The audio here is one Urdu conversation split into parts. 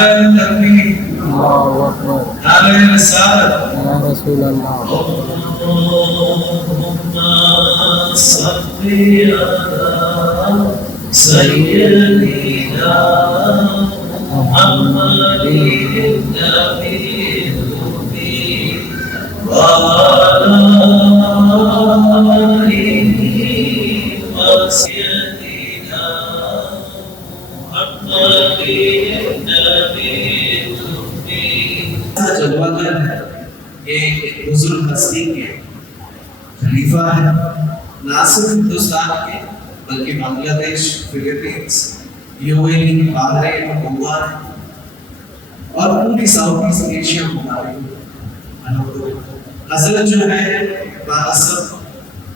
نعرہ تکبیر، اللہ اکبر، نعرہ رسالت، یا رسول اللہ، اللہم صلی علی سیدنا محمد النبی الأمی وعلی آلہ وصحبہ محمد النبی الأمی۔ جلوہ گر ہے، یہ ایک بزرگ ہستی کے خلیفہ ہے، نہ صرف ہندوستان کے بلکہ بنگلہ دیش، Philippines, you a E, Bahrain, Oman اور پوری ساؤتھ ایسٹ ایشیا ممالک۔ حضرت جو ہے بانصب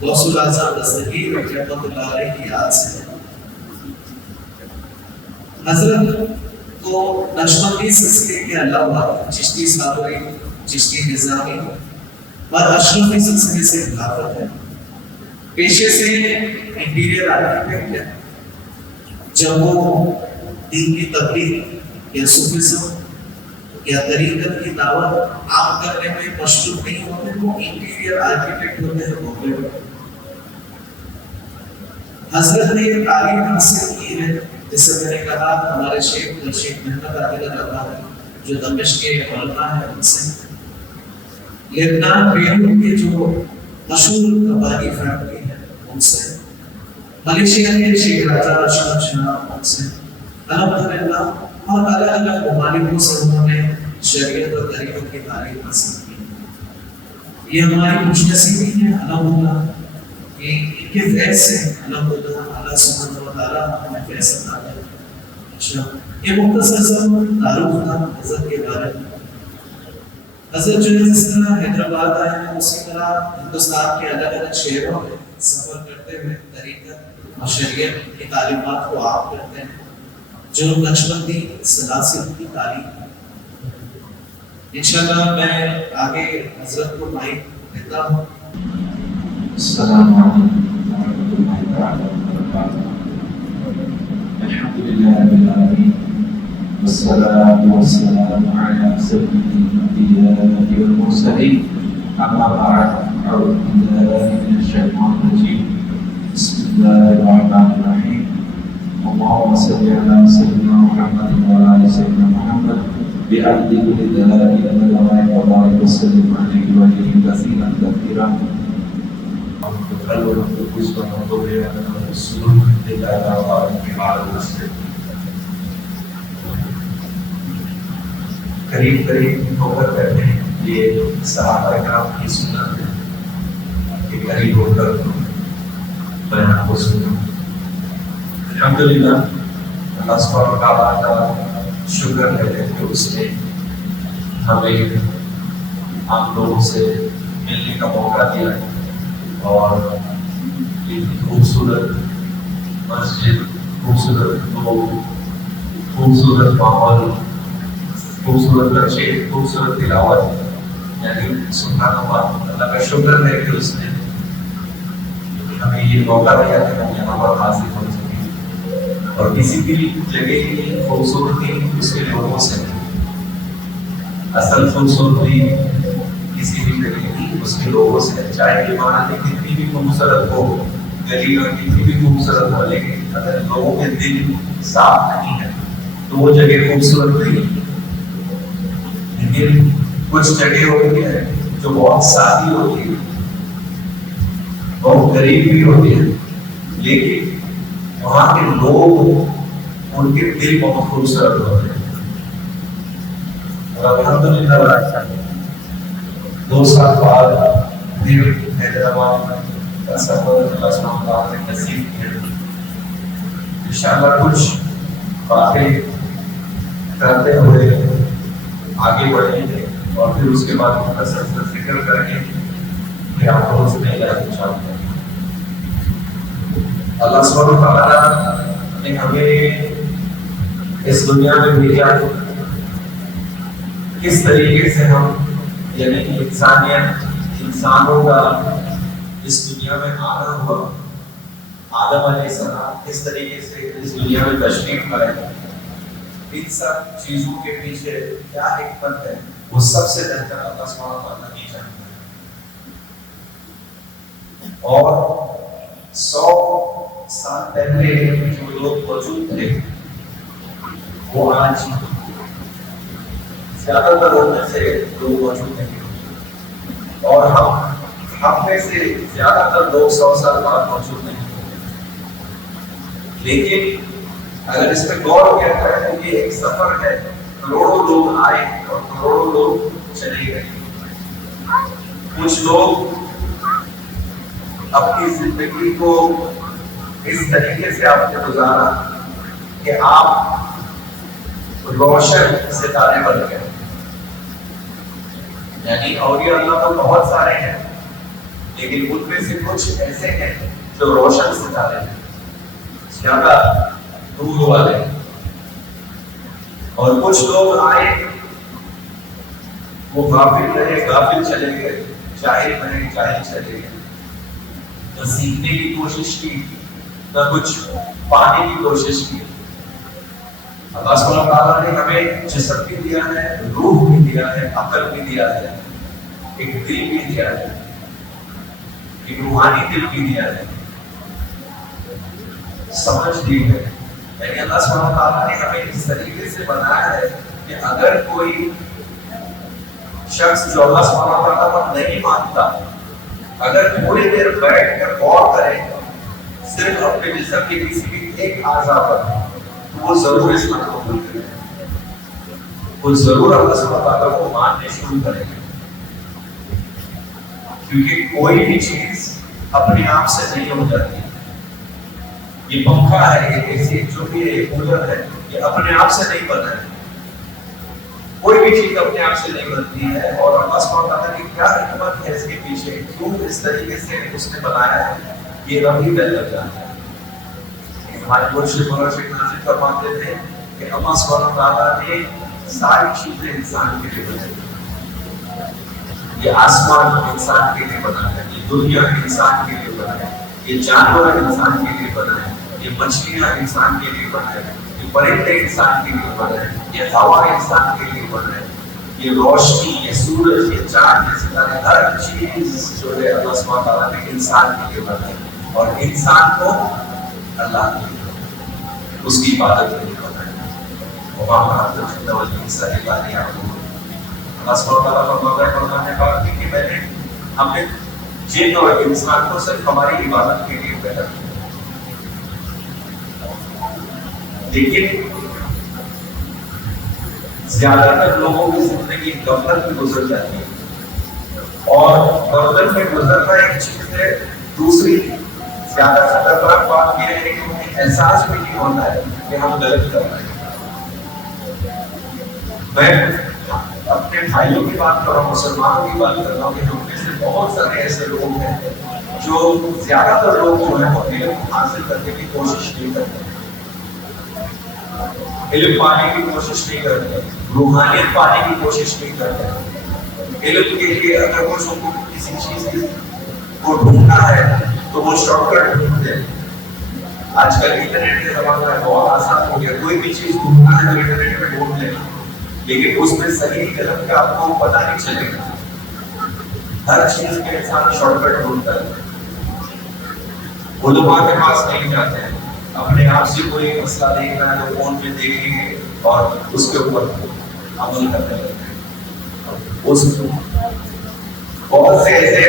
غوث الاعظم دستگیر رحمۃ اللہ علیہ کی یاد سے حضرت کو نقشبندی سلسلے کے علاوہ چشتی صابری، چشتی نظامی اور اشرفی سلسلے سے خلافت ہے۔ پیشے سے انٹیریئر آرکیٹیکٹ ہے۔ جب وہ دین کی تبلیغ یا صوفیزم یا طریقت کی دعوت عام کرنے میں مشروط نہیں ہوتے، وہ انٹیریئر آرکیٹیکٹ ہوتے ہیں بمبئی میں۔ حضرت نے یہ تعلیم حاصل کی ہے، جیسے میں نے کہا ہمارے شیخ محمد عادل اللہ جو دمشق کے علماء ہیں ان سے، لبنان بیروت کے جو مشہور قبائلی فیملی ہیں ان سے، ملیشیا کے شیخ راجہ اشرف شاہ ان سے، الحمدللہ اور الگ الگ ممالکوں سے انہوں نے شریعت اور طریقت کی تعلیم حاصل کی۔ یہ ہماری خوش نصیبی ہے الحمدللہ کہ ان کے فیض سے الحمدللہ اللہ سبحانہ و تعالیٰ ہمیں فیض عطا کرے۔ اچھا، یہ مختصر سا تعارف تھا حضرت کے بارے میں۔ حضرت جو ہے جس طرح حیدرآباد آئے ہیں اسی طرح ہندوستان کے الگ الگ شہروں میں سفر کرتے ہوئے طریقت اور شریعت کی تعلیمات کو عام کرتے ہیں، جو نقشبندی سلاسل کی تعلیم ہے۔ انشاءاللہ میں آگے حضرت کو مائک دیتا ہوں۔ السلام علیکم ورحمۃ اللہ وبرکاتہ۔ الحمد للہ رب العالمین والصلاة والسلام على سيد الأنبياء والمرسلين أما بعد أعوذ بالله من الشيطان الرجيم بسم الله الرحمن الرحيم اللهم صل على سيدنا محمد وعلى آل سيدنا محمد بعدد كل دلائل ودوائر وبارك وسلم عليه وعليه كثيرا كثيرا وتقلل النفوس ونطبع السلوك لله وعلى المسلم قریب قریب ہو کر کرتے ہیں۔ یہ صحابہ کرام کی سنت ہے کہ قریب ہو کر بیان کو سننا۔ الحمدللہ اللہ سبحانہ و تعالیٰ کا شکر ہے کہ اس نے ہمیں ہم لوگوں سے ملنے کا موقع دیا ہے اور اتنی خوبصورت مسجد، خوبصورت لوگ، خوبصورت ماحول، خوبصورت نقشے، خوبصورت تلاوت، یعنی سبحان اللہ، اللہ کا شکر ہے کہ اس نے ہمیں یہ موقع دیا کہ ہم یہاں پر حاضر ہو سکیں۔ اور کسی بھی جگہ کی خوبصورتی اس کے لوگوں سے نہیں، اصل خوبصورتی کسی بھی جگہ کی اس کے لوگوں سے، چاہے عمارت کتنی بھی خوبصورت ہو، گلی اور کتنی بھی خوبصورت ہو، لیکن اگر لوگوں کے دل صاف نہیں ہے تو وہ جگہ خوبصورت نہیں۔ لیکن کچھ جگہ ہوتی ہے جو بہت سادی ہوتی ہے، بہت غریب بھی ہوتی ہے، لیکن وہاں کے لوگ، ان کے دل بہت خوبصورت ہوتے ہیں۔ اور الحمدللہ 2 سال بعد پھر حیدرآباد کا سفر اللہ سبحانہ و تعالیٰ نے نصیب کیا۔ انشاءاللہ کچھ باتیں کرتے ہوئے آگے بڑھیں گے اور پھر اس کے بعد مختصر ذکر کریں گے کہ آپ لوگوں سے نہیں جانا چاہتے ہیں۔ اللہ سبحانہ و تعالیٰ نے ہمیں اس دنیا میں بھیجا، کس طریقے سے ہم یعنی انسانیت، انسانوں کا اس دنیا میں آنا ہوا، آدم علیہ السلام کس طریقے سے اس دنیا میں تشریف لائے، ان سب چیزوں کے پیچھے کیا حکمت ہے وہ سب سے بہتر اللہ سبحانہ وتعالیٰ نہیں جانتا ہے۔ اور 100 سال پہلے جو لوگ موجود تھے وہ آج زیادہ تر ان میں سے لوگ موجود نہیں، اور ہم میں سے زیادہ تر لوگ 100 سال بعد موجود نہیں، لیکن اگر اس میں غور کیا جائے تو یہ ایک سفر ہے، کروڑوں لوگ آئے اور کروڑوں لوگ چلے گئے۔ کچھ لوگ اپنی زندگی کو اس طریقے سے آپ نے گزارا کہ آپ روشن ستارے بن گئے، یعنی اولیاء اللہ تو بہت سارے ہیں لیکن ان میں سے کچھ ایسے ہیں جو روشن ستارے ہیں، زیادہ نور والے، اور کچھ لوگ آئے وہ غافل رہے، غافل چلے گئے، جاہل رہے، جاہل چلے گئے، نہ سیکھنے کی کوشش کی نہ کچھ پانے کی کوشش کی۔ اللہ سبحانہ تعالیٰ نے ہمیں جسم بھی دیا ہے، روح بھی دیا ہے، عقل بھی دیا ہے، ایک دل بھی دیا ہے، ایک روحانی دل بھی دیا ہے، سمجھ دی ہے، یعنی اللہ سبحانہ تعالیٰ نے ہمیں اس طریقے سے بنایا ہے کہ اگر کوئی شخص جو اللہ سبحانہ تعالیٰ پر نہیں مانتا، اگر تھوڑی دیر بیٹھ کر غور کرے صرف اپنے جسم کے کسی بھی ایک اعضاء پر، وہ ضرور اسلام کو قبول کرے گا، وہ ضرور اللہ سبحانہ تعالیٰ کو ماننے شروع کرے گا، کیونکہ کوئی بھی چیز اپنے آپ سے نہیں ہو جاتی۔ یہ پنکھا ہے، یہ اے سی جو بھی ہے، یہ کولر ہے، یہ اپنے آپ سے نہیں بنا ہے، کوئی بھی چیز اپنے آپ سے نہیں بنتی ہے، اور اللہ سبحانہ تعالیٰ کی کیا حکمت ہے اس کے پیچھے، کیوں اس طریقے سے اس نے بنایا ہے، یہ رب ہی بہتر جانتا ہے۔ ہمارے مرشد مولانا شیخ ناصر فرماتے تھے کہ اللہ سبحانہ تعالیٰ نے ساری چیزیں انسان کے لیے بنائی، یہ آسمان انسان کے لیے بنا ہے، یہ دنیا انسان کے لیے بنا ہے، یہ جانور انسان کے لیے بنا ہے، یہ مچھلیاں انسان کے لیے بنا ہے، یہ پرندے انسان کے لیے بنا ہے، یہ ہوا انسان کے لیے بنا ہے، یہ روشنی، یہ سورج، یہ چاند، یہ ستارے، ہر چیز جو ہے اللہ سبحانہ تعالیٰ نے انسان کے لیے بنا ہے، اور انسان کو اللہ کے لیے اس کی عبادت کے لیے بنا ہے۔ وہاں ساری باتیں آپ کو اللہ سبحانہ تعالیٰ کا فرمانے کا کہ میں نے ہم نے جن اور انسان کو صرف ہماری عبادت کے لیے پیدا کیا، لیکن زیادہ تر لوگوں کی زندگی غفلت میں گزر جاتی ہے، اور غفلت میں گزرنا ایک چیز ہے، دوسری زیادہ خطرناک بات یہ ہے کہ انہیں احساس بھی نہیں ہوتا ہے کہ ہم غلط کر رہے ہیں۔ میں اپنے بھائیوں کی بات کر رہا ہوں، مسلمانوں کی بات کر رہا ہوں کہ ہم میں سے بہت سارے ایسے لوگ ہیں جو زیادہ تر لوگ جو ہیں وہ علم حاصل کرنے کی کوشش نہیں کرتے، علم پانے کی کوشش نہیں کرتے، روحانیت پانے کی کوشش نہیں کرتے۔ علم کے لیے اگر وہ کسی چیز کو ڈھونڈنا ہے تو وہ شارٹ کٹ ڈھونڈتے ہیں۔ آج کل انٹرنیٹ کا زمانہ ہے، بہت آسان ہو گیا، کوئی بھی چیز ڈھونڈنا ہے تو انٹرنیٹ میں ڈھونڈ لینا، لیکن اس میں صحیح غلط کا آپ کو پتہ نہیں چلے گا۔ ہر چیز کے انسان شارٹ کٹ ڈھونڈتا ہے، علماء کے پاس نہیں جاتے ہیں، اپنے آپ سے کوئی مسئلہ دیکھنا ہے تو فون پہ دیکھیں گے اور اس کے اوپر عمل کرنے لگتے ہیں۔ بہت سے ایسے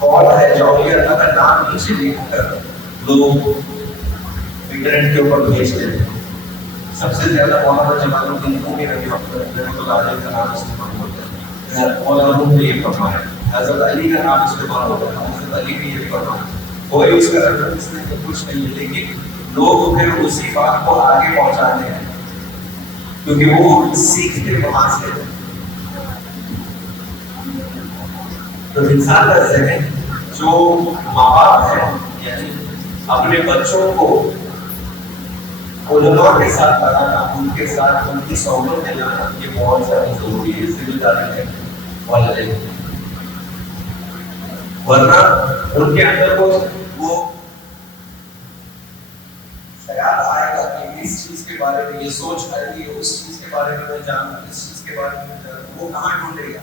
قول ہے جو اولیاء اللہ کا نام نیچے لکھ کر لوگ انٹرنیٹ کے اوپر بھیجتے ہیں۔ سب سے زیادہ مولانا جمال الدین رومی رحمۃ اللہ علیہ کا نام استعمال ہوتا ہے، مولانا روم نے یہ فرمایا، حضرت علی کا نام استعمال ہوتا ہے، حضرت علی نے یہ فرمایا، کوئی اس کا ریفرنس نہیں تو کچھ نہیں، لیکن لوگ پھر اسی بات کو آگے پہنچاتے ہیں کیونکہ وہ سیکھتے وہاں سے۔ تو انسان کا ذہن جو ماں باپ ہے یعنی اپنے بچوں کو علماء کے ساتھ لگانا، ان کے ساتھ ان کی صحبت میں لانا، یہ بہت زیادہ ضروری ہے، ذمہ داری ہے والدین، ورنہ ان کے اندر وہ خیال آئے گا کہ اس چیز کے کے بارے میں یہ سوچ آئے گی اس چیز کے بارے میں جاننا اس چیز کے بارے میں جاننا وہ کہاں ڈھونڈے گا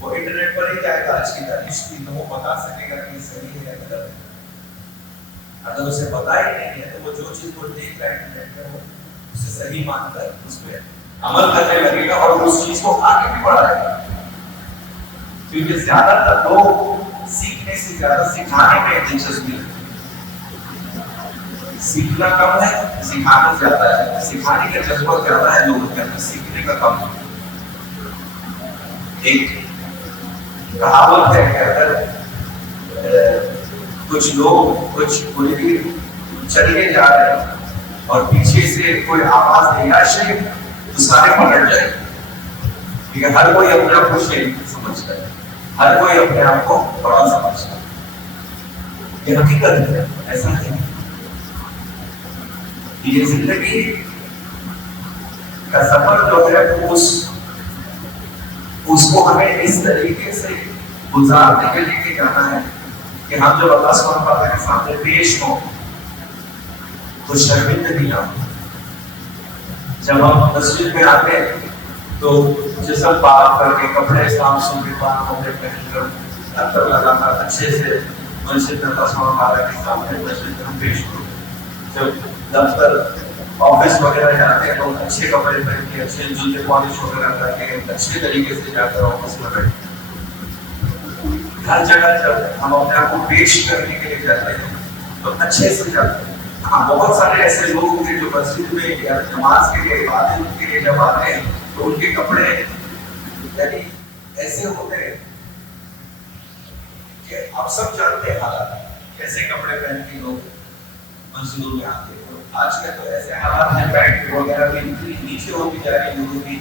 وہ انٹرنیٹ پر ہی جائے گا آج کی تاریخ کی تو وہ بتا سکے گا کہ یہ صحیح ہے یا غلط ہے اگر اسے پتا ہی نہیں ہے تو وہ جو چیز وہ دیکھ رہا ہے انٹرنیٹ پر وہ اسے صحیح مانتا ہے اس پہ عمل کرنے لگے گا اور اس چیز کو آگے بھی بڑھائے گا کیونکہ زیادہ تر لوگ سیکھنے سے زیادہ سکھانے میں دلچسپی ہے سیکھنا کم ہے سکھانا زیادہ ہے سکھانے کا جذبہ زیادہ ہے لوگوں کے اندر سیکھنے کا کم ہے ایک کہاوت ہے کہ اگر کچھ لوگ کچھ مرید چلے جا رہے ہیں اور پیچھے سے کوئی آواز نہیں آ رہی تو سارے پلٹ جائیں کیونکہ ہر کوئی اپنے آپ کو شریف سمجھتا ہے ہر کوئی اپنے آپ کو بڑا سمجھتا ہے یہ حقیقت ہے ایسا نہیں یہ زندگی کا سفر جو ہے اس کو ہمیں اس طریقے سے گزارنے کے لیے جانا ہے کہ ہم جب اللہ سبحانہ وتعالیٰ کے سامنے پیش ہوں تو شرمندہ نہیں ہوں جب ہم مسجد میں آتے ہیں تو جسم پاک کر کے کپڑے صاف ستھرے پاک کپڑے پہن کر عطر لگا کر اچھے سے مسجد میں اللہ سبحانہ وتعالیٰ کے سامنے مسجد میں ہم پیش ہوں جب دفتر آفس وغیرہ جاتے ہیں تو اچھے کپڑے پہن کے اچھے جوتے پالش وغیرہ کر کے اچھے طریقے سے جا کر آفس میں بیٹھتے ہر جگہ جب ہم اپنے آپ کو پیش کرنے کے لیے جاتے ہیں تو اچھے سے جاتے ہیں ہاں بہت سارے ایسے لوگ ہوں گے جو مسجد میں یا نماز کے لیے عبادت کے لیے جب آتے ہیں تو ان کے کپڑے یعنی ایسے ہوتے ہیں کہ آپ سب جانتے ہیں حالات کیسے کپڑے پہن کے لوگ مسجدوں میں آتے ہیں آج کل تو ایسے حالات ہیں پینٹ وغیرہ بھی نیچے ہوتی جا رہی لوگوں کی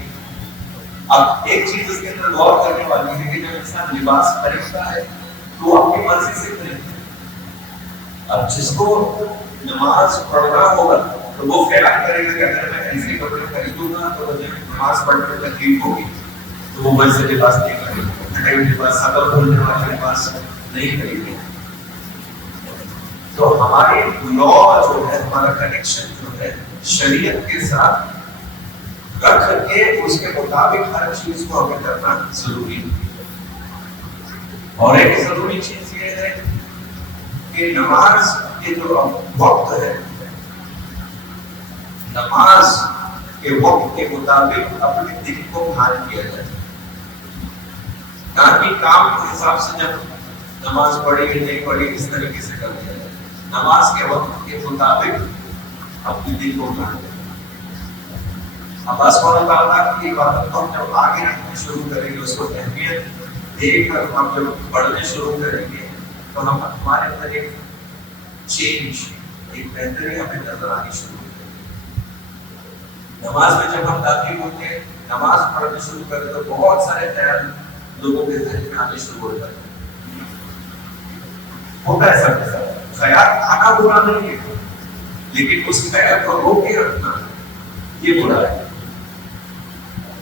اب ایک چیز اس کے اندر غور کرنے والی ہے کہ جب انسان لباس خریدتا ہے تو وہ اپنی مرضی سے خریدتا ہے اب جس کو نماز پڑھنا ہوگا تو وہ خیال کرے گا کہ اگر میں ایسے کپڑے خریدوں گا تو مجھے نماز پڑھنے میں تکلیف ہوگی تو وہ ویسے لباس نہیں خریدے گا لباس سطر کھولنے والا لباس نہیں خریدے گا تو ہمارے لا جو ہے ہمارا کنیکشن جو ہے شریعت کے ساتھ رکھ کے اس کے مطابق ہر چیز کو ہمیں کرنا ضروری ہے اور ایک ضروری چیز یہ ہے کہ نماز کے جو وقت ہے نماز کے وقت کے مطابق اپنے دل کو قائم کیا جائے تاکہ کام کے حساب سے جب نماز پڑھی نہیں پڑھی اس طریقے سے کر دیا جائے نماز کے وقت کے مطابق اپنے دل کو قائم کیا اللہ سبحانہ وتعالیٰ کی عبادت کو ہم جب آگے رکھنا شروع کریں گے اس کو اہمیت دے کر ہم جب پڑھنے شروع کریں گے تو ہم ہمارے اندر ایک چینج ایک بہتری ہمیں نظر آنی شروع ہوتی ہے نماز میں جب ہم داخل ہوتے ہیں نماز پڑھنے شروع کریں تو بہت سارے خیال لوگوں کے ذہن میں آنے شروع ہو جاتے ہیں ہوتا ہے سب کے ساتھ خیال آنا برا نہیں ہے لیکن اس خیال کو روک کے رکھنا یہ برا ہے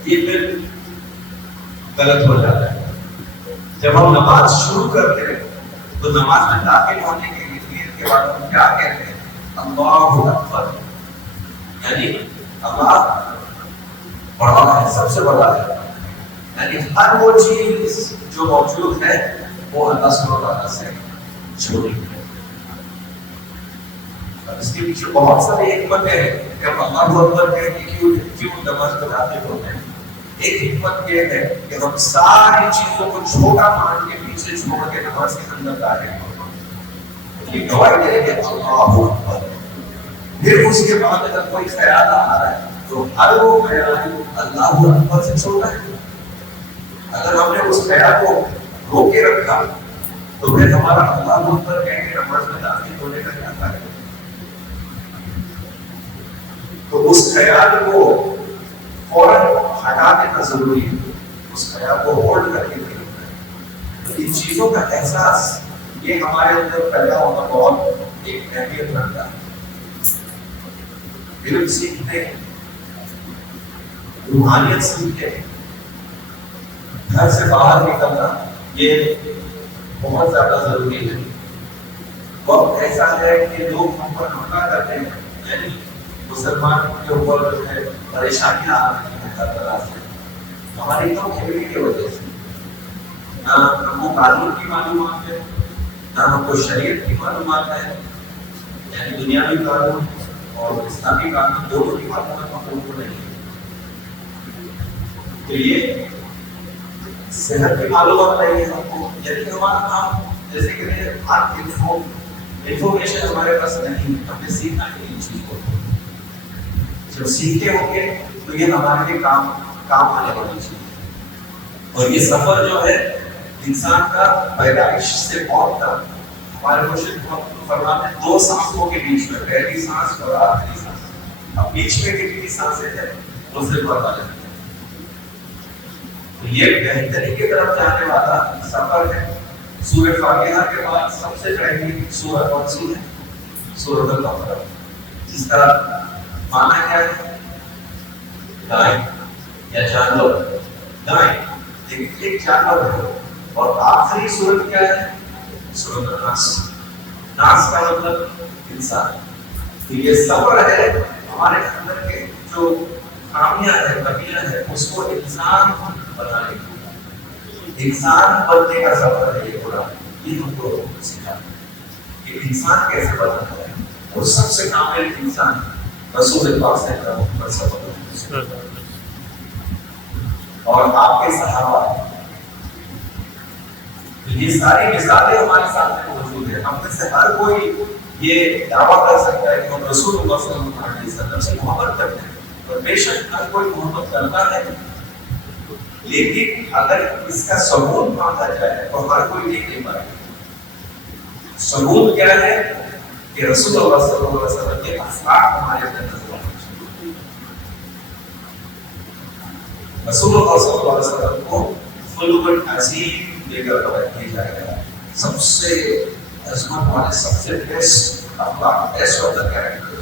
یہ پھر غلط ہو جاتا ہے جب ہم نماز شروع کرتے ہیں تو نماز میں داخل ہونے کے لیے کے بعد ہم کیا کہتے ہیں اللہ اکبر یعنی اللہ بڑا ہے سب سے بڑا ہے یعنی ہر وہ چیز جو موجود ہے وہ اللہ سبحانہ وتعالیٰ سے چھوڑی ہے اس کے پیچھے بہت سارے حکمتیں ہیں کہ ہم اللہ اکبر کہتے ہیں کیوں نماز میں داخل ہوتے ہیں ایک حکمت یہ ہے کہ ہم ساری چیزوں کو چھوٹا مان کے پیچھے چھوڑ کے نماز کے اندر داخل ہوتے ہیں گواہی دے کہ اللہ اکبر پھر اس کے بعد اگر کوئی خیال آ رہا ہے تو ہر وہ خیال اللہ اکبر سے چھوڑنا ہے اگر ہم نے اس خیال کو روک کے رکھا تو پھر ہمارا اللہ اکبر کہہ کے نماز میں داخل ہونے کا کیا فائدہ تو اس خیال کو فوراً ہٹا دینا ضروری ہے اس خیال کو ہولڈ کر کے رکھنا ان چیزوں کا احساس یہ ہمارے اندر پیدا ہونا بہت ایک اہمیت رکھتا ہے علم سیکھتے ہیں روحانیت سیکھتے ہیں گھر سے باہر نکلنا یہ بہت زیادہ ضروری ہے وقت ایسا ہے کہ لوگ ہم پر حملہ کرتے ہیں یعنی مسلمان کے اوپر جو ہے پریشانیاں آ رہی ہیں ہر طرح سے ہماری تو کھیلنے کی وجہ سے نہ ہم کو قانون کی معلومات ہے نہ ہم کو شریعت کی معلومات ہے یعنی دنیاوی قانون اور اسلامی قانون دونوں کی معلومات ہم کو نہیں ہے تو یہ صحت کی معلومات نہیں ہے ہم کو یعنی ہمارا کام جیسے کہ آپ انفارمیشن ہمارے پاس نہیں ہم نے سیکھنا ہے ان چیز کو جب سیکھتے ہوں گے تو یہ ہمارے لیے کام آنے والی چیز ہے اور یہ سفر جو ہے انسان کا پیدائش سے موت تک ہمارے مرشد فرماتے ہیں 2 سانسوں کے بیچ میں پہلی سانس اور آخری سانس اب بیچ میں کتنی سانسیں ہیں وہ صرف پتا چلتا ہے تو یہ بہتری کی طرف جانے والا سفر ہے سورہ فاتحہ کے بعد سب سے پہلی سورہ کون سی ہے سورۃ البقرہ جس کا معنی کیا ہے گائے یا جانور گائے لیکن ایک جانور ہے اور آخری سورت کیا ہے سورۃ الناس ناس کا مطلب انسان تو یہ سفر ہے ہمارے اندر کے جو خامیاں ہیں کمیاں ہیں اس کو انسان بنانے کی انسان بننے کا سفر ہے یہ پورا یہ ہم کو سکھاتا کہ انسان کیسے بننا ہے اور سب سے کامل انسان رسول پاک صلی اللہ علیہ وسلم اور آپ کے صحابہ یہ ساری مثالیں ہمارے سامنے موجود ہیں ہم میں سے ہر کوئی یہ دعویٰ کر سکتا ہے کہ ہم رسول اللہ صلی اللہ علیہ وسلم سے محبت کرتے ہیں اور بے شک ہر کوئی محبت کرتا ہے لیکن اگر اس کا ثبوت مانگا جائے تو ہر کوئی نہیں پائے ثبوت کیا ہے کہ رسول اللہ صلی اللہ علیہ وسلم کے اخلاق ہمارے اندر نظر آنے چاہیے رسول اللہ صلی اللہ علیہ وسلم کو خلق عظیم دے کر کیا جائے گا سب سے عظمت والے سب سے بیسٹ اخلاق بیسٹ آف دا کیریکٹر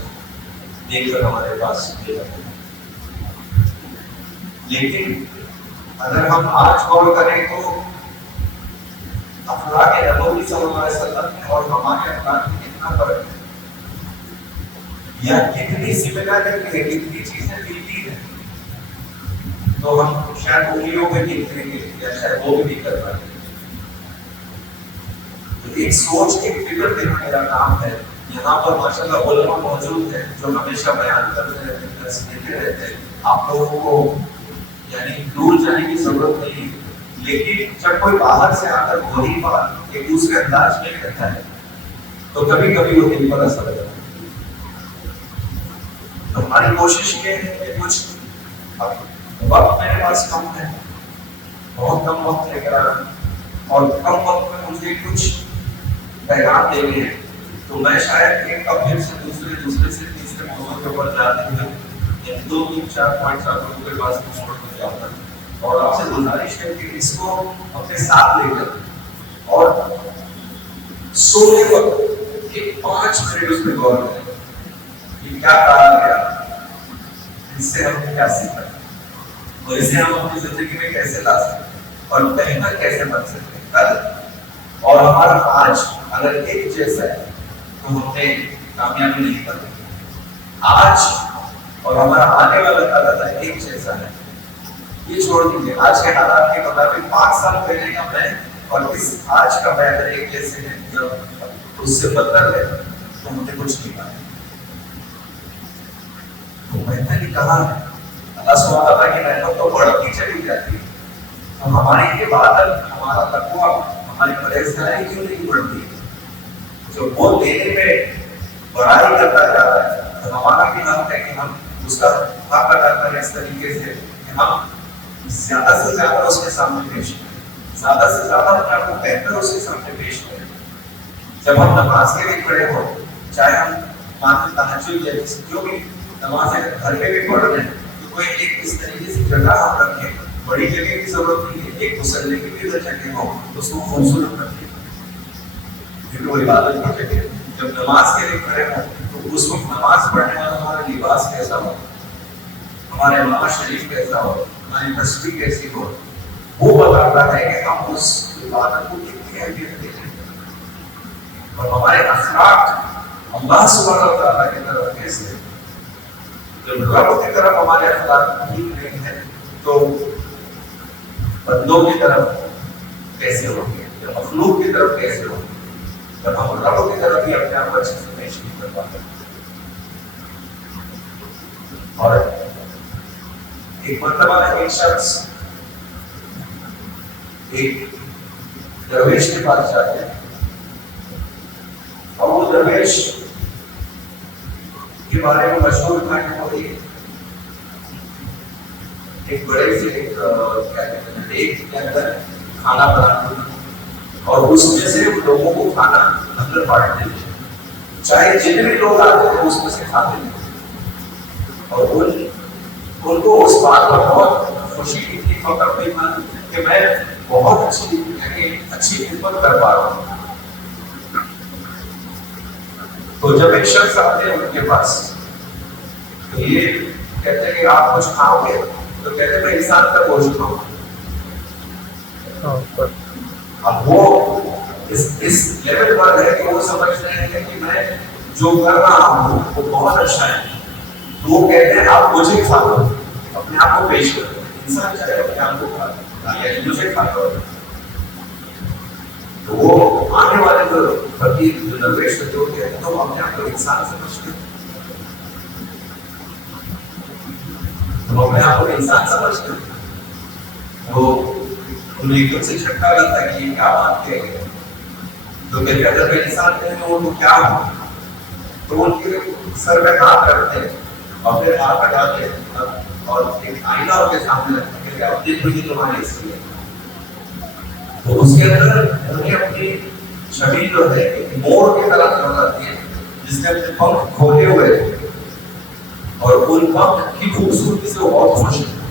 دے کر ہمارے پاس دے جائے لیکن اگر ہم آج غور کریں تو اخلاق نبوی صلی اللہ علیہ وسلم میں اور ہمارے اخلاق میں کتنا فرق ہے یا کتنی سملرٹی ہے کتنی چیزیں ملتی ہیں تو ہم شاید انگلیوں پہ دیکھیں گے یا شاید وہ بھی نہیں کر پائیں گے ایک سوچ ایک فکر دینا میرا کام ہے یہاں پر ماشاءاللہ علماء موجود ہیں جو ہمیشہ بیان کرتے رہتے ہیں درس دیتے رہتے ہیں آپ لوگوں کو یعنی دور جانے کی ضرورت نہیں لیکن جب کوئی باہر سے آ کر وہی بات ایک دوسرے انداز میں کرتا ہے تو کبھی کبھی وہ دل پر اثر کرتا ہے تو ہماری کوشش یہ ہے کہ کچھ وقت میرے پاس کم ہے بہت کم وقت لے کر آ رہا ہوں اور کم وقت میں مجھے کچھ پیغام دینے ہیں تو میں شاید ایک ٹاپک سے دوسرے سے تیسرے موضوع کے اوپر جاتے ہوئے 2-3-4 پوائنٹس آپ لوگوں کے پاس چھوڑ کر جاتا ہوں اور آپ سے گزارش ہے کہ اس کو اپنے ساتھ لے کر اور سونے وقت ایک 5 منٹ اس میں غور کریں کہ کیا کہا گیا اس سے ہم نے کیا سیکھا اور اسے ہم اپنی زندگی میں کیسے لا سکتے اور بہتر کیسے بن سکتے کل اور ہمارا آج اگر ایک جیسا ہے تو ہم نے کامیابی نہیں کر آج اور ہمارا آنے والا تھا ایک جیسا ہے یہ چھوڑ دیجیے آج کے حالات کے مطابق 5 سال پہلے کا میں اور اس آج کا بہتر ایک جیسے ہیں جب اس سے بدتر ہے تو ہم نے کچھ نہیں پایا تو بہتر ہی کہا ہے اللہ سبحانہ تعالیٰ کی رحمت تو بڑھتی چلی جاتی ہے تو ہماری عبادت ہمارا تقویٰ ہماری پرہیزگاری کیوں نہیں بڑھتی جو وہ دینے میں بڑائی کرتا جا رہا ہے تو ہمارا بھی حق ہے کہ ہم اس کا حق ادا کریں اس طریقے سے کہ ہم زیادہ سے زیادہ اس کے سامنے پیش کریں زیادہ سے زیادہ اپنے آپ کو بہتر اس کے سامنے پیش کریں جب ہم نماز کے لیے کھڑے ہو چاہے ہم مانتے تہجد یا جو بھی نماز گھر پہ بھی پڑھ رہے ہیں تو کوئی ایک اس طریقے سے جگہ ہم رکھیں بڑی جگہ کی ضرورت نہیں ہے ایک مسلح کی بھی اگر جگہ ہو تو اس کو خوبصورت رکھیں کیونکہ وہ عبادت کی جگہ جب نماز کے لیے کھڑے ہوں تو اس وقت نماز پڑھنے والا ہمارا لباس کیسا ہو ہمارے نماز شریف کیسا ہو ہماری تصویر کیسی ہو وہ بتاتا ہے کہ ہم اس عبادت کو کتنی اہمیت دیتے ہیں اور ہمارے اخلاق اللہ سبحانہ و تعالیٰ کی طرف کیسے جب رب کی طرف ہمارے اخلاق ٹھیک نہیں ہے تو بندوں کی طرف کیسے ہوں گے، یا مخلوق کی طرف کیسے ہوں گے جب ہم رب کی طرف ہی اپنے آپ کو اچھے سے پیش نہیں کر پاتے۔ اور ایک مرتبہ ایک شخص ایک درویش کے پاس جاتے ہیں اور وہ درویش کے بارے میں مشہور تھا کہ وہ ایک بڑے سے کیا کہتے ہیں ایک کے اندر کھانا بناتے تھے اور اس میں سے لوگوں کو کھانا اندر بانٹتے تھے، چاہے جتنے لوگ آتے تھے اس میں سے کھاتے تھے، اور ان کو اس بات پر بہت خوشی تھی، فخر بھی تھا کہ میں بہت اچھی خدمت کر پا رہا ہوں۔ تو جب ایک شخص آتے ہیں ان کے پاس تو یہ کہتے ہیں کہ آپ کچھ کھاؤ گے، تو کہتے ہیں میں انسان کا گوشت کھاؤں۔ اب وہ اس لیول پر ہے کہ وہ سمجھ رہے ہیں کہ میں جو کر رہا ہوں وہ بہت اچھا ہے، تو وہ کہتے ہیں آپ مجھے کھا لو، اپنے آپ کو پیش کرو۔ انسان چاہے اپنے آپ کو کھا لو یا مجھے کھا لو، تو وہ آنے والے جو فقیر جو درویش ہوتے وہ کہتے ہیں تو اپنے آپ کو انسان سمجھتے ہیں، تم اپنے آپ کو انسان سمجھتے ہیں۔ تو انہیں ایک دم سے چھٹکا لگتا ہے کہ یہ کیا بات کہہ گئے، تو کہتے ہیں اگر میں انسان کہتے ہیں وہ کیا ہوں، تو ان کے سر میں ہاتھ رکھتے ہیں اور پھر ہاتھ ہٹاتے ہیں اور ایک آئینہ ان کے سامنے رکھتے ہیں کہ اب دیکھو یہ تمہارے اس لیے، تو اس کے اندر انہیں اپنی چھوی جو ہے ایک مور کی طرح نظر آتی ہے جس نے اپنے پنکھ کھولے ہوئے ہیں اور ان پنکھ کی خوبصورتی سے وہ بہت خوش ہیں،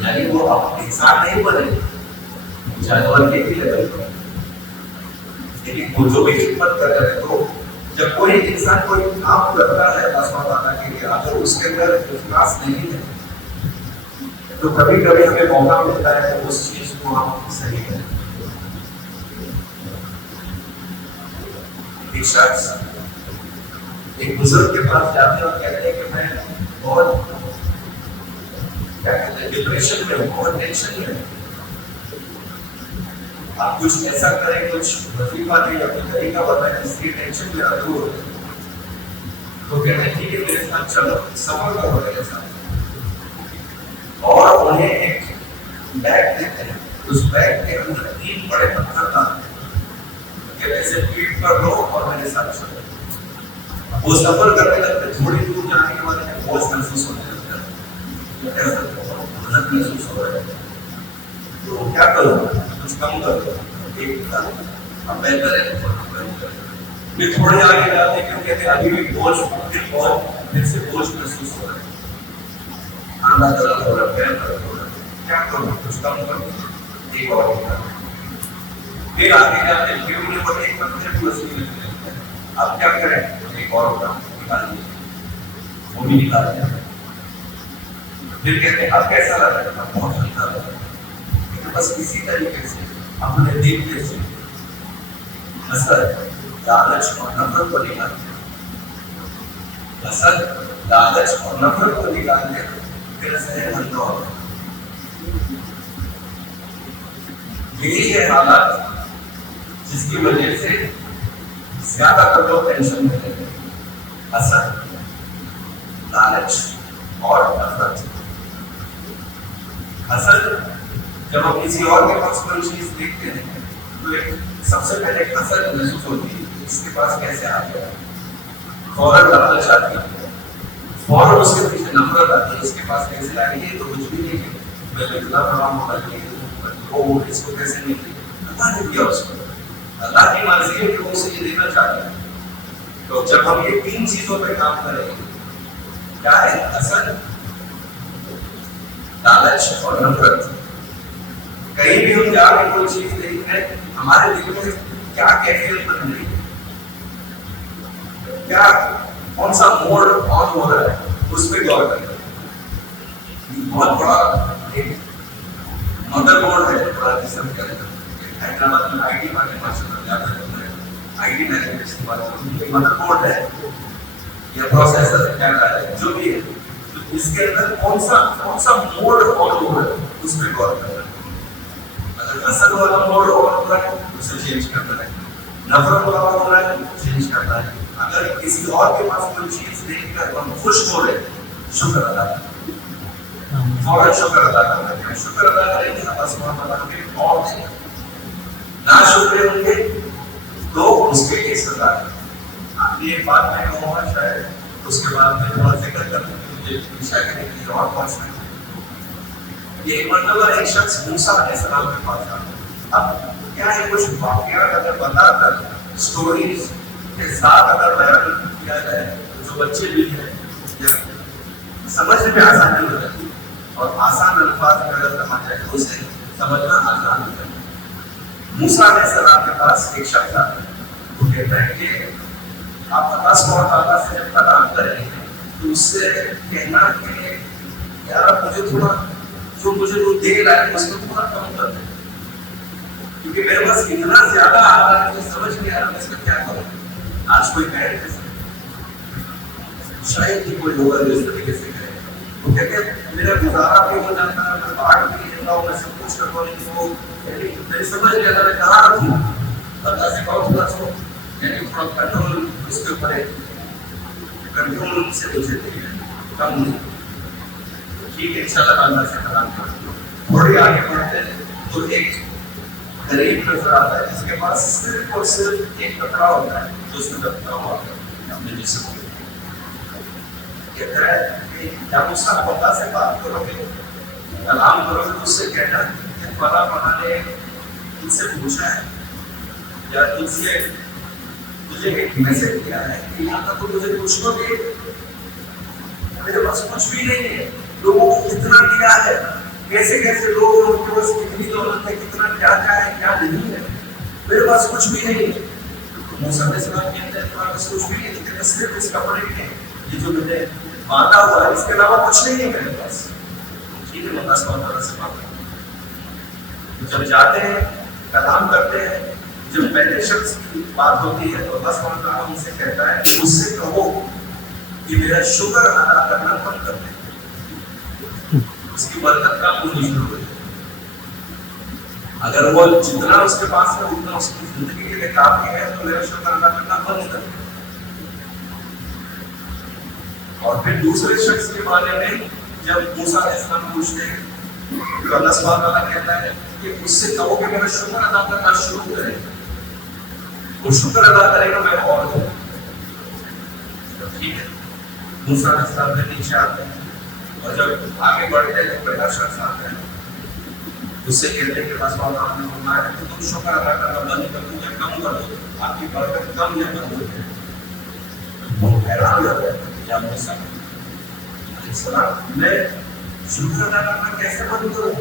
یعنی وہ اب انسان نہیں بنے، جانور کے بھی لیول پر، لیکن وہ جو بھی خدمت کر رہے ہیں۔ تو جب کوئی انسان کوئی کام کرتا ہے اللہ تعالیٰ کے لیے اگر اس کے اندر اخلاص نہیں ہے تو کبھی کبھی ہمیں موقع ملتا ہے کہ اس چیز کو ہم صحیح کریں۔ ایک شخص ایک بزرگ کے پاس جاتے ہیں اور کہتے ہیں کہ میں بہت کیا کہتے ہیں ڈپریشن میں ہوں، بہت ٹینشن میں ہوں، آپ کچھ ایسا کریں، کچھ وظیفہ دیں یا کوئی طریقہ بتائیں جس کی ٹینشن میرا دور ہو جائے۔ تو کہتے ہیں ٹھیک ہے میرے ساتھ چلو، سفر کرو میرے ساتھ، اور انہیں ایک بیگ دیتے ہیں، اس بیگ کے اندر 3 بڑے پتھر ڈالتے ہیں کہ ایسے پیٹ پر لو اور میرے ساتھ چلو۔ وہ سفر کرنے لگتے، تھوڑی دور جانے کے بعد انہیں بوجھ محسوس ہونے لگتا ہے، وزن محسوس ہو رہا ہے، تو کیا کروں، کچھ کم کر دو، ایک اب بہتر ہے پھر تھوڑے آگے جاتے ہیں کہتے ہیں ابھی بھی بوجھ پھر سے بوجھ محسوس ہو رہا ہے، آندھا درد ہو رہا ہے، پیر درد ہو رہا ہے، کیا کروں، کچھ کم کر دو، ایک اور پھر آگے جاتے ہیں، پھر انہیں بڑے ایک پتھر کی وسیع لگتے ہیں، اب کیا کریں، ایک اور نکال دیا، وہ بھی نکال دیا، پھر کہتے ہیں اب کیسا لگ رہا ہے، بہت ہلکا لگ رہا ہے، بس اسی طریقے سے اپنے دل کے سے حسد، لالچ اور نفرت کو نکال دیا، حسد، لالچ اور نفرت کو نکال دیا، پھر ذہن ہلکا ہو گیا۔ یہی ہے حالات جس کی وجہ سے زیادہ تر لوگ ٹینشن میں رہتے ہیں، حسد، لالچ اور نفرت۔ حسد، جب ہم کسی اور کے پاس کوئی چیز دیکھتے ہیں تو ایک سب سے پہلے حسد محسوس ہوتی ہے، اس کے پاس کیسے آ گیا، فوراً لالچ آتی ہے، فوراً اس کے پیچھے نفرت آتی ہے، اس کے پاس کیسے آئی ہے، تو کچھ بھی نہیں ہے، میں تو اتنا بڑا ہونا چاہیے، وہ اس کو کیسے نہیں دیا، اللہ نے دیا اس کو، اللہ کی مرضی ہے کہ وہ اسے یہ دینا چاہتا ہے۔ تو جب ہم یہ 3 چیزوں پہ کام کریں گے، کیا ہے، حسد، لالچ اور نفرت، کہیں بھی ہم جا کے کوئی چیز دیکھ رہے ہیں ہمارے دل میں کیا کیفیت بن رہی ہے، کیا کون سا موڈ آن ہو رہا ہے، اس پہ غور کریں۔ بہت بڑا ایک مدر بورڈ ہے پورا جسم کے اندر، حیدرآباد میں آئی ٹی والے ماشاء اللہ زیادہ آئی ٹی مینجمنٹ کی بات کریں، مدر بورڈ ہے، یا پروسیسر کیا ہے جو بھی ہے، تو اس کے اندر کون سا موڈ آن ہو رہا ہے اس پہ غور کرنا ہے. اگر حسد والا موڈ آن ہو رہا ہے اسے چینج کرنا ہے، نفرت والا ہو رہا ہے چینج کرنا ہے. اگر کسی اور کے پاس کوئی چیز دیکھ کر ہم خوش ہو رہے ہیں شکر ادا کریں، فوراً شکر ادا کرنا ہے. شکر ادا کریں گے اللہ سبحانہ وتعالیٰ ہمیں اور دیں گے. نہ شکر ہوں گے تو اس کے لیے سزا ہے. یہ بات میں کہوں گا شاید اس کے بعد میں تھوڑا ذکر کروں کہ مجھے پوچھا کہ یہ اور پہنچنا ہے. ایک مرتبہ ایک شخص موسیٰ علیہ السلام کے پاس آتا. اب کیا ہے کچھ واقعات اگر بتا کر اسٹوریز کے ساتھ اگر بیان کیا جائے جو بچے بھی ہیں یا سمجھنے میں آسانی ہو جاتی ہے، اور آسان الفاظ میں اگر سمجھ جائے تو اسے سمجھنا آسان ہو جاتا ہے. موسیٰ علیہ السلام کے پاس ایک شخص آتا ہے، وہ کہتا ہے کہ آپ اللہ سبحانہ تعالیٰ سے جب کلام کریں گے تو اس سے کہنا کہ یار مجھے تھوڑا جو مجھے وہ دے رہا ہے اس کو تھوڑا کم کر دیں، کیونکہ میرے پاس اتنا زیادہ آ رہا ہے مجھے سمجھ نہیں آ رہا میں اس کا کیا کروں. آج کوئی کہہ رہے شاید ہی کوئی ہوگا جو اس طریقے سے کرے. وہ کہتے ہیں میرا گزارا بھی ہو جاتا ہے، میں باہر بھی لیتا ہوں، میں سب کچھ کرتا ہوں، لیکن وہ میری سمجھ نہیں آتا میں کہاں رکھوں. اللہ سے بہت تھوڑا سو یعنی تھوڑا کنٹرول اس کے اوپر ہے، کنٹرول سے مجھے دے کم نہیں. ٹھیک ہے انشاءاللہ اللہ سے کلام کرتے ہیں. تھوڑی آگے بڑھتے ہیں تو ایک غریب نظر آتا ہے جس کے پاس صرف اور صرف ایک کپڑا ہوتا ہے جو اس میں لگتا ہوا اپنے جسم کو. کہتا ہے کہ جب اس کا اللہ سے بات کرو گے کلام کرو گے تو اس سے کہنا کہ فلاں فلاں نے تجھ سے پوچھا ہے یا تجھے ایک میسج کیا ہے کہ یہاں تک تو مجھے کچھ تو دے، میرے پاس کچھ بھی نہیں ہے. لوگوں کو کتنا دیا ہے، کیسے کیسے لوگ ان کے پاس کتنی دولت ہے، کتنا کیا ہے کیا نہیں ہے، میرے پاس کچھ بھی نہیں ہے. موسیٰ علیہ السلام کہتے ہیں تمہارے پاس کچھ بھی نہیں ہے، لیکن صرف اس کپڑے کے یہ جو میں نے باندھا ہوا ہے اس کے علاوہ کچھ نہیں ہے میرے پاس. ٹھیک ہے اللہ سبحانہ تعالیٰ سے بات کرتے ہیں. جب جاتے ہیں کلام کرتے ہیں، جب پہلے شخص کی بات ہوتی ہے تو اللہ سبحانہ تعالیٰ ان سے کہتا ہے کہ مجھ سے کہو کہ میرا شکر ادا کرنا کم کر دیں، اس کی برکت کم ہونی شروع ہو جائے. اگر وہ جتنا اس کے پاس ہے اتنا اس کی زندگی کے لیے کافی ہے تو میرا شکر ادا کرنا بند کر دیں. اور پھر دوسرے شخص کے بارے میں جب موسیٰ علیہ السلام پوچھتے ہیں تو اللہ سبحانہ تعالیٰ کہتا ہے کہ اس سے کہو کہ میرا شکر ادا کرنا شروع کرے. وہ شکر ادا کرے گا میں اور دوں. ٹھیک ہے موسیٰ علیہ السلام کے نیچے آتے ہیں اور جب آگے بڑھتے ہیں تو پہلا شخص آتا ہے اس سے کہتے ہیں کہ اللہ سبحانہ تعالیٰ نے فرمایا کہ تم شکر ادا کرنا بند کر دو یا کم کر دو، آپ کی برکت کم یا بند ہو جائے. وہ حیران ہو جاتا ہے یا موسیٰ علیہ السلام میں شکر ادا کرنا کیسے بند کروں،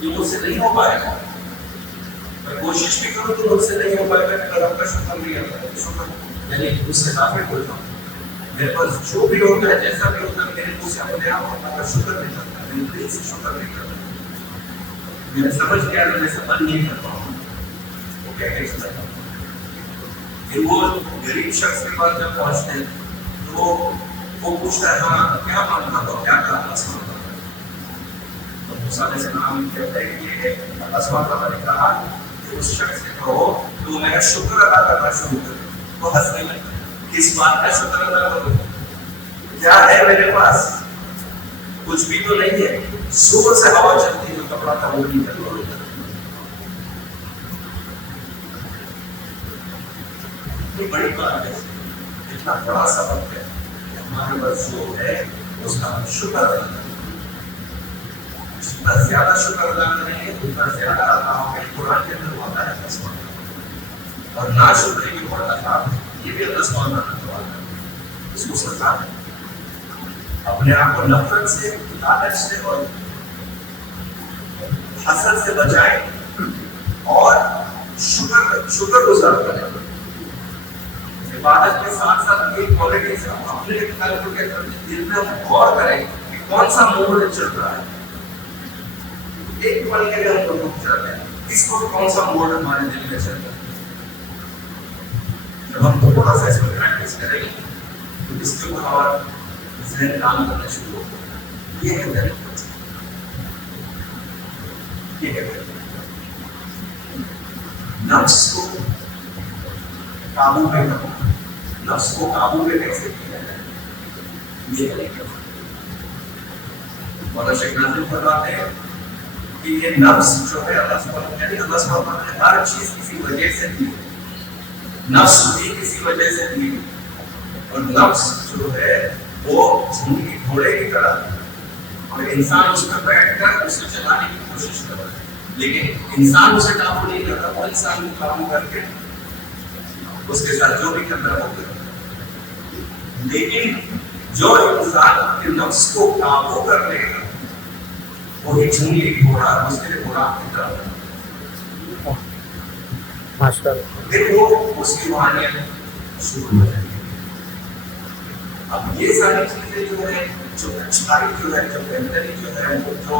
یہ مجھ سے نہیں ہو پائے گا. میں کوشش بھی کروں تو مجھ سے نہیں ہو پائے گا کہ رب کا شکر نہیں آتا ہے. شکر یعنی اس سے نافع ہو جاؤں. میرے پاس جو بھی ہوتا ہے جیسا بھی ہوتا ہے میرے منہ سے اپنے آپ اللہ کا شکر نہیں کرتا، میرے دل سے شکر نہیں کرتا. میں سمجھ گیا میں سمجھ نہیں کرتا ہوں وہ کیا کہہ سکتا ہوں. پھر وہ غریب شخص کے پاس جب پہنچتے ہیں تو وہ پوچھتا ہے ہاں کیا مانگنا تھا کیا کرنا سمجھتا ہے. تو موسیٰ علیہ السلام کہتے ہیں کہ اللہ سبحانہ تعالیٰ نے کہا کہ اس شخص سے کہو تو میرا شکر ادا کرنا شروع کرے. وہ ہنسنے لگے. کس بات کا شکر ادا کروں، کیا ہے میرے پاس، کچھ بھی تو نہیں ہے. زور سے ہوا چلتی ہے جو کپڑا تھا وہ نہیں چل رہا. یہ بڑی بات ہے، اتنا بڑا سبق ہے کہ ہمارے پاس جو ہے اس کا ہم شکر ادا کریں. جتنا زیادہ شکر ادا کریں گے اتنا زیادہ اللہ ہمیں قرآن کے اندر ہوتا ہے بس. اور ناشکری کی بڑا عذاب یہ بھی اللہ سبحانہ تعالیٰ ہے. اس کو سزا ہے. اپنے آپ کو نفرت سے، لالچ سے اور حسد سے بچائیں اور شکر گزار کریں. عبادت کے ساتھ ساتھ یہ کوالٹی سے ہم اپنے قلب کے دل میں غور کریں کہ کون سا موڈ چل رہا ہے. ایک پل کے لیے ہم لوگ رک جاتے ہیں اس کو کون سا موڈ ہمارے دل میں چل رہا ہے. جب ہم تھوڑا سا اس میں پریکٹس کریں گے تو اس کے اوپر ہمارا ذہن کام کرنا شروع ہوتا ہے. یہ ہے طریقہ, یہ ہے نفس کو قابو میں کرنا. نفس کو قابو میں کیسے کیا جائے, یہ طریقہ. مولانا شیخ ناظم فرماتے ہیں کہ یہ نفس جو ہے اللہ سبحانہ نے ہر چیز کسی وجہ سے دی, نفس بھی کسی وجہ سے دی, اور نفس جو ہے وہ زندگی گھوڑے کی طرح, اور انسان اس پر بیٹھ کر اسے چلانے کی کوشش کر رہا ہے, لیکن انسان اسے قابو نہیں کرتا, وہ انسان کو قابو کر کے اس کے ساتھ جو بھی کرنا ہے وہ کرتا ہے. لیکن جو انسان اپنے نفس کو قابو کر لے گا وہی جنگلی گھوڑا اس کے لیے گھوڑا کی طرح, پھر وہ اس کی روحانیت شروع ہو جائے گی. اب یہ ساری چیزیں جو ہے, جو اچھائی جو ہے, جو بہتری جو ہے, جو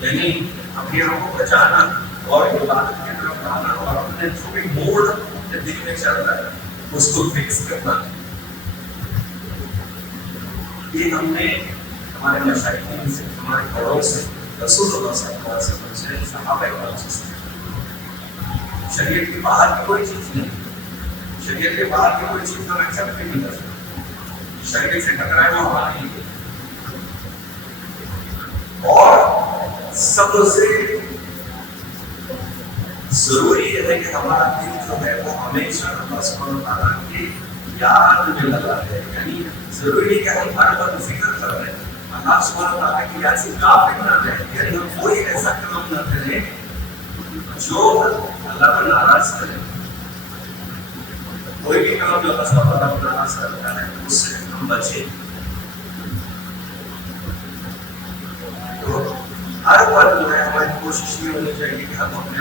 یعنی اپنے آپ کو بچانا اور عبادت کی طرف آنا اور اپنے جو بھی موڈ دل میں چل رہا ہے اس کو فکس کرنا, یہ ہم نے ہمارے مشاہدین سے, ہمارے بڑوں سے, رسول اللہ صلی اللہ علیہ وسلم سے, صحابہ کرام سے سیکھا. شریعت کے باہر کی کوئی چیز نہیں, شریعت کے باہر کی کوئی چیز ہم ایکسپٹ نہیں کر سکتے. شریعت سے ٹکرائے وہ ہمارے لیے. اور سب سے ضروری یہ ہے کہ ہمارا دل جو ہے وہ ہمیشہ اللہ سبحانہ وتعالیٰ کی یاد میں لگا رہے. یعنی ضروری ہے کہ ہم ہر وقت فکر کر رہے ہیں اللہ سبحانہ وتعالیٰ کی یاد سے غافل نہ رہیں. یعنی ہم کوئی ایسا کام نہ کریں جو اللہ کو ناراض کرے. کوئی بھی کام جو اللہ سبحانہ وتعالیٰ کو ناراض کرتا ہے اس سے ہم بچیں. تو ہر وقت جو ہے ہماری کوشش یہ ہونی چاہیے کہ ہم اپنے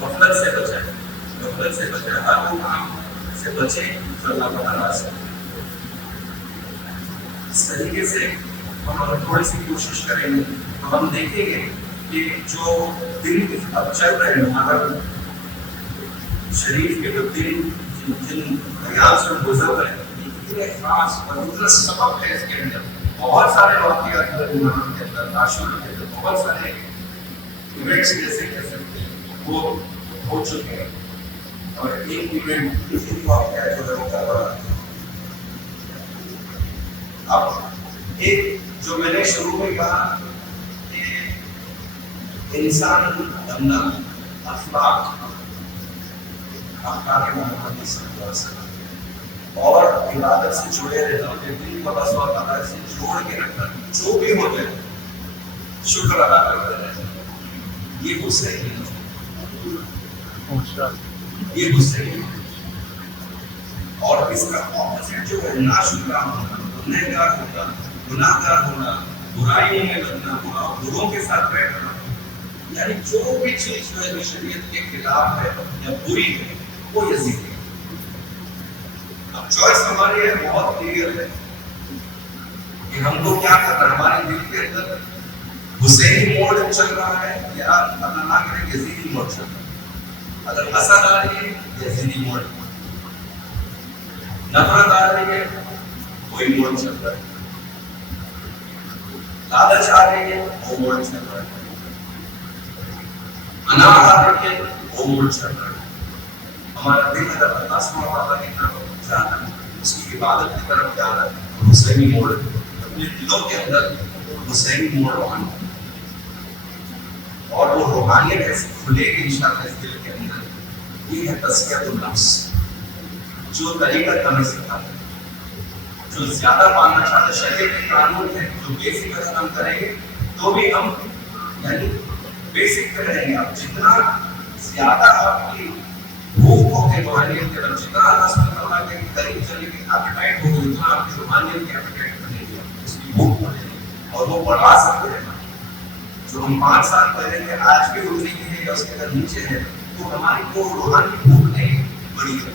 غفلت سے بچیں, غفلت سے بچیں, ہر وہ کام سے بچیں جو اللہ کو ناراض کرے. اس طریقے سے ہم اگر تھوڑی سی کوشش کریں گے تو ہم دیکھیں گے کہ جو دن اب چل رہے ہیں ہمارا شریف کے جو دن جن حیات سے گزر رہے ہیں اتنے خاص اور اتنا سبب ہے اس کے اندر. بہت سارے واقعات ایمان کے اندر, عاشورہ کے اندر بہت سارے ایونٹس جیسے کہہ سکتے ہیں وہ ہو چکے ہیں. اور ایک ایونٹ اسی واقعہ جو ہے وہ کربلا. اب ایک جو میں نے شروع میں کہا کہ انسان بننا اخلاق محمدی صلی اللہ علیہ وسلم اور عبادت سے جڑے رہنا, اپنے دل کو اللہ سبحانہ وتعالیٰ سے جوڑ کے رکھنا, جو بھی ہو جائے شکر ادا کرتے رہنا, یہ غصے ہی یہ غصے ہی. اور اس کا اپوزٹ جو ہے ناشکرا ہونا, گناہ گار ہونا, برائیوں میں لگنا, بروں کے ساتھ بیٹھنا, یعنی جو بھی چیز جو ہے شریعت کے خلاف ہے یا بری ہے وہ یزید ہے. اب چوائس ہماری ہے بہت کلیئر ہے کہ ہم کو کیا کرنا ہے. ہمارے دل کے اندر حسینی موڈ چل رہا ہے یا اللہ نہ کرے یزیدی موڈ چل رہا ہے. اگر حسد آ رہی ہے یزیدی موڈ, نفرت آ رہی ہے وہی موڈ چل رہا ہے, لالچ آ رہی ہے وہ موڈ چل رہا ہے, انا آ رہی ہے وہ موڈ چل رہا ہے. ہمارا دل اگر اللہ سبحانہ وتعالیٰ کی طرف جانا ہے, اس کی عبادت کی طرف جانا ہے, حسینی موڈ اپنے دلوں کے اندر حسینی موڈ آنا ہے. اور وہ روحانیت ایسی کھلے گی انشاءاللہ اس دل کے اندر. یہ ہے تزکیۃ النفس, جو طریقہ ہمیں سکھاتا ہے. جو زیادہ پانا چاہتا ہے, شریعت کے قانون ہے, جو بیسک اگر ہم کریں گے تو بھی ہم یعنی بیسک پہ رہیں گے. آپ جتنا زیادہ آپ کی بھوک ہوگی روحانیت کے اندر, جتنا اللہ سبحانہ وتعالیٰ کے قریب چلنے کی ایپیٹائٹ ہوگی, اتنا آپ کی روحانیت کی ایپیٹائٹ بنے گی, اس کی بھوک بنے گی, اور وہ بڑھا سکتے ہیں. جو ہم 5 سال پہلے تھے آج بھی اتنی ہی ہے یا اس کے اندر نیچے ہے, تو ہماری وہ روحانی بھوک نہیں بڑی ہے.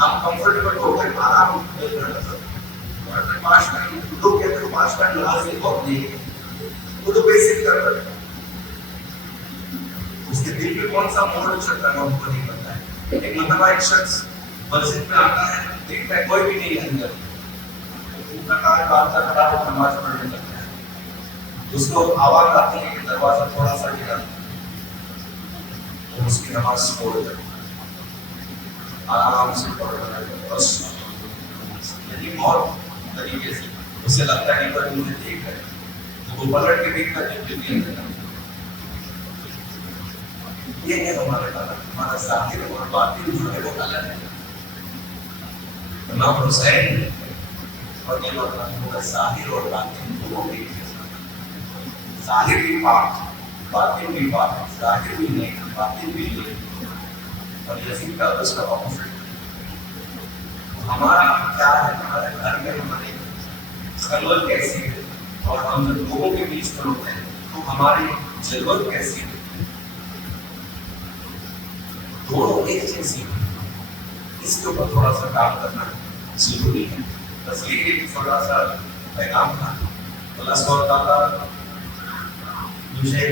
ہم کمفرٹیبل ہو گئے, آرام مل رہا ہے. پانچ لوگ کہتے ہیں 5 منٹ نماز کی وقت نہیں ہے, وہ تو بیسک کر رہے ہیں. اس کے دل پہ کون سا موڈ چلتا ہے وہ کو نہیں پتا ہے. ایک مرتبہ ایک شخص مسجد میں آتا ہے, دیکھتا ہے کوئی بھی نہیں ہے اندر, کہا بات کر رہا ہے نماز پڑھنے لگتا ہے اس کو آواز آتی ہے کہ دروازہ تھوڑا سا گرا تو اس کی نماز چھوڑ دے آرام سے پڑھ رہا ہے بس یعنی اور طریقے سے اسے لگتا ہے کہ کوئی مجھے دیکھ رہے تو وہ پلٹ کے دیکھ کر جو بھی یہ ہے ہمارا غلط ہمارا ظاہر اور باطن جو ہے وہ الگ ہے امام حسین اور یہ لوگ ظاہر اور باطن دونوں ایک جیسا ظاہر بھی پاک باطن بھی پاک ظاہر بھی نہیں باطن بھی نہیں اور یزید کا اس کا اپوزٹ ہمارا کیا ہے ہمارے گھر میں ہماری خلوت کیسی ہے اور ہم جب لوگوں کے بیچ میں ہوتے ہیں تو ہماری جلوت کیسی ہے دونوں ایک جیسی ہے اس کے اوپر تھوڑا سا کام کرنا ضروری ہے تصویر ایک تھوڑا سا پیغام تھا اللہ سبحانہ وتعالیٰ مجھے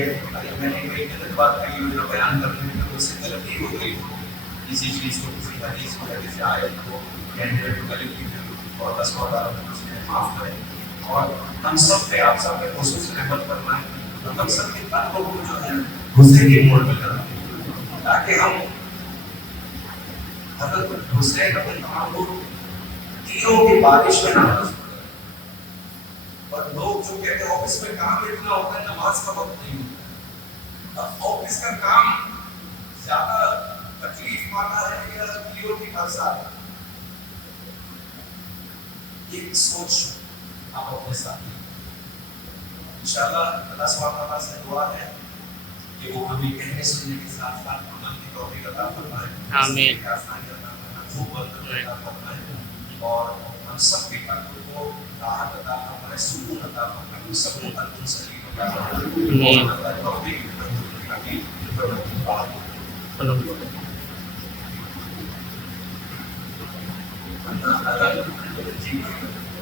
میں نے ایک غلط بات کہی جو بیان کرنے میں مجھ سے غلطی ہو گئی کسی چیز کو کسی حدیث کو کسی آیت کو کہنے میں غلطی کی اور اللہ سبحانہ وتعالیٰ مجھے معاف کرے اور ہم سب پہ آپ سب پہ خصوص رحمت فرمائے اور ہم سب کے قلبوں کو جو ہے غصے کے موڑ میں کریں تاکہ ہم حضرت حسین رضی اللہ عنہ تیروں کی بارش میں نہ اور لوگ جو کہتے ہیں آفس میں کام اتنا ہوتا ہے نماز کا وقت نہیں ہوتا آفس کا کام زیادہ تکلیف پاتا ہے یا تیروں کی برسات یہ سوچ آپ اپنے ساتھ انشاءاللہ اللہ سبحانہ وتعالیٰ سے دعا ہے کہ وہ ہمیں کہنے سننے کے ساتھ ساتھ عمل کی توفیق عطا فرمائے آمین اور ہم سب کے قلب کو راحت عطا فرمائے سکون عطا فرمائے ہم سب کو قلب سلیم عطا فرمائے اور توفیق عطا فرمائے